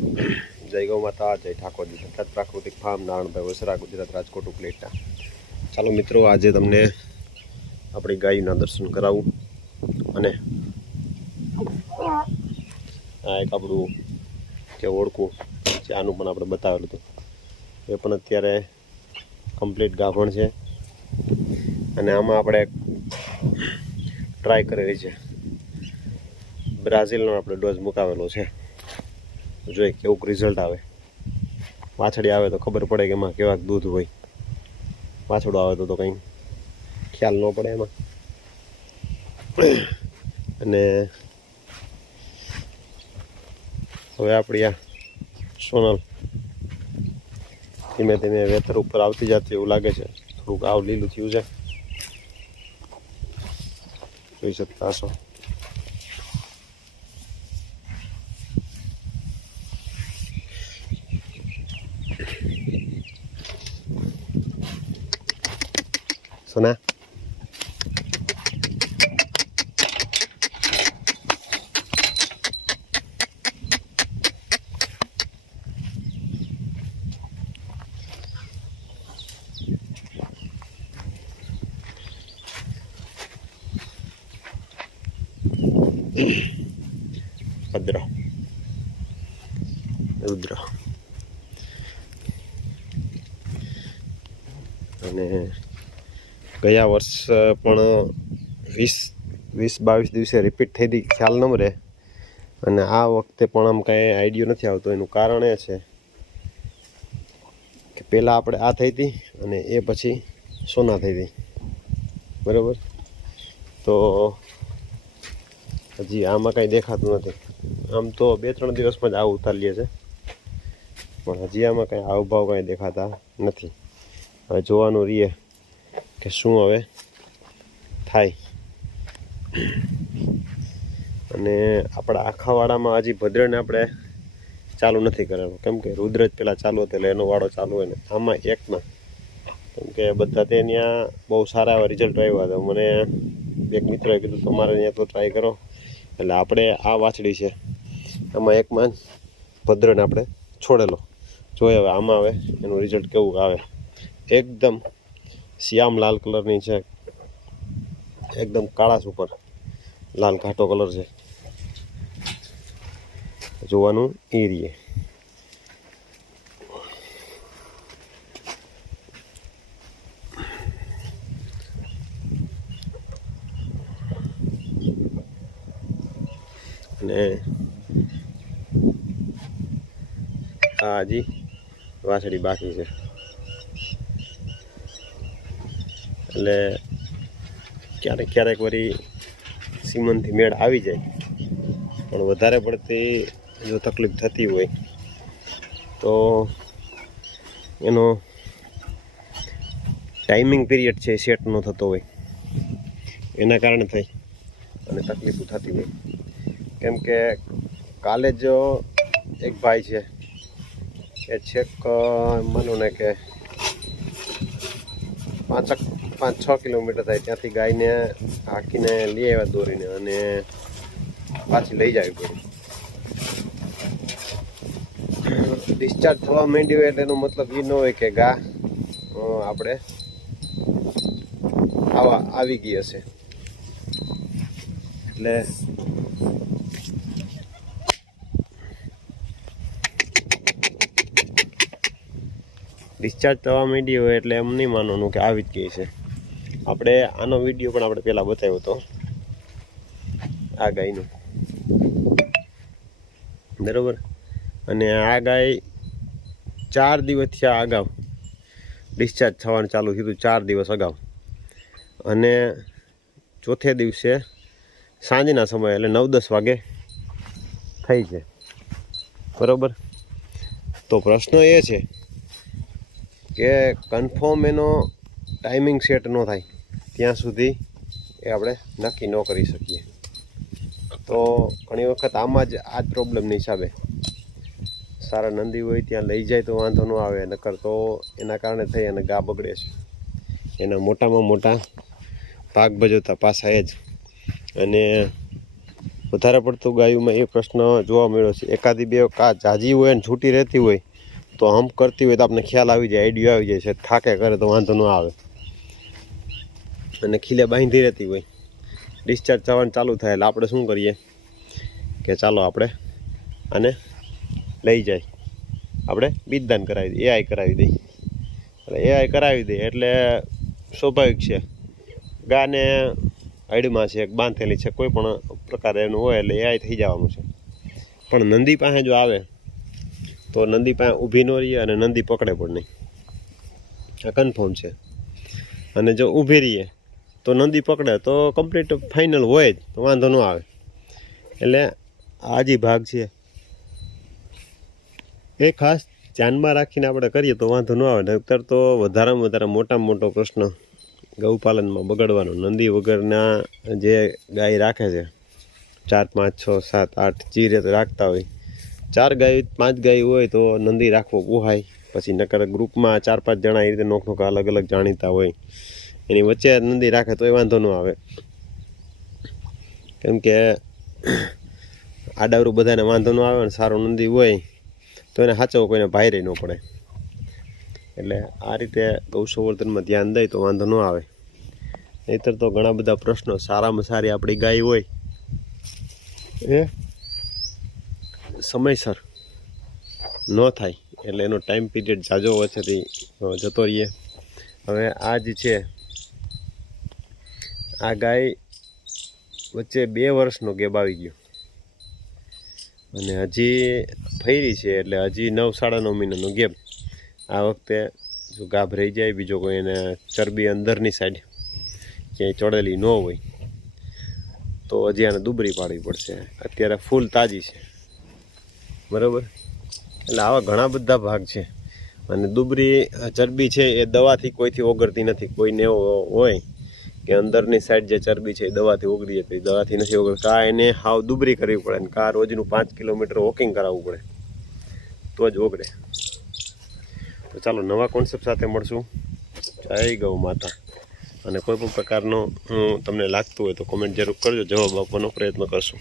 જય ગૌ માતા, જય ઠાકોરજી. પ્રખ્યાત પ્રાકૃતિક ફાર્મ નારણભાઈ વસરા, ગુજરાત, રાજકોટ ઉપલેટા. ચાલો મિત્રો, આજે તમને આપણી ગાયના દર્શન કરાવું અને આ એક આપણું જે ઓળખું છે આનું પણ આપણે બતાવેલું હતું. એ પણ અત્યારે કમ્પ્લીટ ગાભણ છે અને આમાં આપણે ટ્રાય કરેલી છે. બ્રાઝિલનો આપણે ડોઝ મુકાવેલો છે. જોઈએ કેવું રિઝલ્ટ આવે. વાછડી આવે તો ખબર પડે કે એમાં કેવા દૂધ હોય. વાછડો આવે તો કંઈ ખ્યાલ ન પડે એમાં. અને હવે આપણી આ સોનલ ધીમે ધીમે વેતર ઉપર આવતી જતી એવું લાગે છે. થોડુંક આવ લીલું થયું છે, જોઈ શકતા હશો. સોના ભદ્ર રુદ્ર અને ગયા વર્ષ પણ 20-22 દિવસે રિપીટ થઈ હતી, ખ્યાલ ન રહે. અને આ વખતે પણ આમ કાંઈ આઈડિયો નથી આવતો. એનું કારણ એ છે કે પહેલાં આપણે આ થઈ હતી અને એ પછી સોના થઈ હતી, બરાબર. તો હજી આમાં કાંઈ દેખાતું નથી. આમ તો 2-3 દિવસમાં જ આવું ઉતારીએ છે, પણ હજી આમાં કાંઈ હાવભાવ કાંઈ દેખાતા નથી. હવે જોવાનું રહીએ કે શું હવે થાય. અને આપણા આખા વાડામાં હજી ભદ્રને આપણે ચાલુ નથી કરેલો, કેમ કે રુદ્ર જ પહેલાં ચાલુ હતો એટલે એનો વાડો ચાલુ હોય ને. આમાં એકમાં કેમ કે બધા તે ત્યાં બહુ સારા એવા રિઝલ્ટ આવ્યા હતા. મને એક મિત્રએ કીધું તમારે ત્યાં તો ટ્રાય કરો. એટલે આપણે આ વાછડી છે આમાં એકમાં ભદ્રને આપણે છોડેલો. જોઈએ હવે આમાં હવે એનું રિઝલ્ટ કેવું આવે. એકદમ શ્યામ લાલ કલરની છે, એકદમ કાળા ઉપર લાલ ઘાટો કલર છે. જોવાનું એ રીએ. અને આ હજી વાછડી બાકી છે. એટલે ક્યારેક વળી સીમનથી મેળ આવી જાય, પણ વધારે પડતી જો તકલીફ થતી હોય તો એનો ટાઈમિંગ પીરિયડ છે સેટ ન થતો હોય, એના કારણે થઈ અને તકલીફો થતી હોય. કેમ કે કાલે જ એક ભાઈ છે એ છેક માનો ને કે 5-6 કિલોમીટર થાય ત્યાંથી ગાયને હાંકીને લઈ આવ્યા દોરીને, અને પાછી લઈ જવી પડી. ડિસ્ચાર્જ થવા માંડ્યું એટલે એનો મતલબ એ ન હોય કે ગા આપણે આવી ગઈ હશે. એટલે ડિસ્ચાર્જ થવા માંડી હોય એટલે એમ નહીં માનવાનું કે આવી જ ગઈ છે. આપણે આનો વિડીયો પણ આપણે પહેલાં બતાવ્યો હતો આ ગાયનો, બરાબર. અને આ ગાય 4 દિવસ થયા અગાઉ ડિસ્ચાર્જ થવાનું ચાલુ થયું, 4 દિવસ અગાઉ. અને ચોથે દિવસે સાંજના સમયે એટલે 9-10 વાગે થઈ છે, બરાબર. તો પ્રશ્ન એ છે કે કન્ફર્મ એનો ટાઈમિંગ સેટ ન થાય ત્યાં સુધી એ આપણે નક્કી ન કરી શકીએ. તો ઘણી વખત આમાં જ આ જ પ્રોબ્લેમની હિસાબે સારા નંદી હોય ત્યાં લઈ જાય તો વાંધો ન આવે, નકર તો એના કારણે થઈ અને ગા બગડે છે. એના મોટામાં મોટા ભાગ ભજવતા પાસા એ જ. અને વધારે પડતું ગાયોમાં એ પ્રશ્ન જોવા મળ્યો છે. એકાદી બે જાજી હોય ને છૂટી રહેતી હોય તો હમ્પ કરતી હોય તો આપણે ખ્યાલ આવી જાય, આઈડિયો આવી જાય છે. થાકે કરે તો વાંધો ન આવે. અને ખીલે બાંધી રહેતી હોય, ડિસ્ચાર્જ થવાનું ચાલુ થાય એટલે આપણે શું કરીએ કે ચાલો આપણે આને લઈ જાય, આપણે બીજદાન કરાવી દઈએ, એઆઈ કરાવી દઈએ. એટલે એઆઈ કરાવી દઈએ એટલે સ્વાભાવિક છે, ગાને હડમાં છે, બાંધેલી છે, કોઈ પણ પ્રકારે એનું હોય એટલે એઆઈ થઈ જવાનું છે. પણ નંદી પાસે જો આવે તો નંદી પાસે ઊભી ન રહીએ અને નંદી પકડે પણ નહીં, આ કન્ફર્મ છે. અને જો ઊભી રહીએ તો નંદી પકડે તો કમ્પ્લીટ ફાઇનલ હોય જ, તો વાંધો ન આવે. એટલે આ જે ભાગ છે એ ખાસ ધ્યાનમાં રાખીને આપણે કરીએ તો વાંધો ન આવે. નહીંતર તો વધારેમાં વધારે મોટામાં મોટો પ્રશ્ન ગૌપાલનમાં બગડવાનો. નંદી વગરના જે ગાય રાખે છે, 4, 5, 6, 7, 8 જે રીતે રાખતા હોય, 4 ગાય 5 ગાય હોય તો નંદી રાખવો પોહાય. પછી નકર ગ્રુપમાં 4, 5 જણા એ રીતે નોખા અલગ અલગ જાણીતા હોય, એની વચ્ચે નંદી રાખે તો એ વાંધો ન આવે. કેમ કે આડાવરું બધાને વાંધો ન આવે ને સારો નંદી હોય તો એને સાચવો કોઈને ભાઈ રહી ન પડે. એટલે આ રીતે ગૌસંવર્ધનમાં ધ્યાન દઈ તો વાંધો ન આવે. નહીંતર તો ઘણા બધા પ્રશ્નો, સારામાં સારી આપણી ગાય હોય એ સમયસર ન થાય એટલે એનો ટાઈમ પીરિયડ ઝાઝો વચ્ચેથી જતો રહીએ. હવે આ જ છે, આ ગાય વચ્ચે 2 વર્ષનો ગેપ આવી ગયો અને હજી ફૈરી છે એટલે હજી 9, 9.5 મહિનાનો ગેપ. આ વખતે જો ગાભ રહી જાય, બીજો કોઈ એને ચરબી અંદરની સાઈડ ક્યાંય ચડેલી ન હોય તો હજી આને દુબરી પાડવી પડશે. અત્યારે ફૂલ તાજી છે, બરાબર. એટલે આવા ઘણા બધા ભાગ છે. અને દુબરી ચરબી છે એ દવાથી કોઈથી ઓગળતી નથી. કોઈને એવો હોય કે અંદરની સાઈડ જે ચરબી છે એ દવાથી ઓગળી જાય, તો એ દવાથી નથી ઓગળતી. કાં એને હાવ દુબરી કરવી પડે, ને કાં રોજનું 5 કિલોમીટર વોકિંગ કરાવવું પડે તો જ ઓગળે. તો ચાલો નવા કોન્સેપ્ટ સાથે મળશું. જય ગૌ માતા. અને કોઈ પણ પ્રકારનો તમને લાગતું હોય તો કોમેન્ટ જરૂર કરજો, જવાબ આપવાનો પ્રયત્ન કરશું.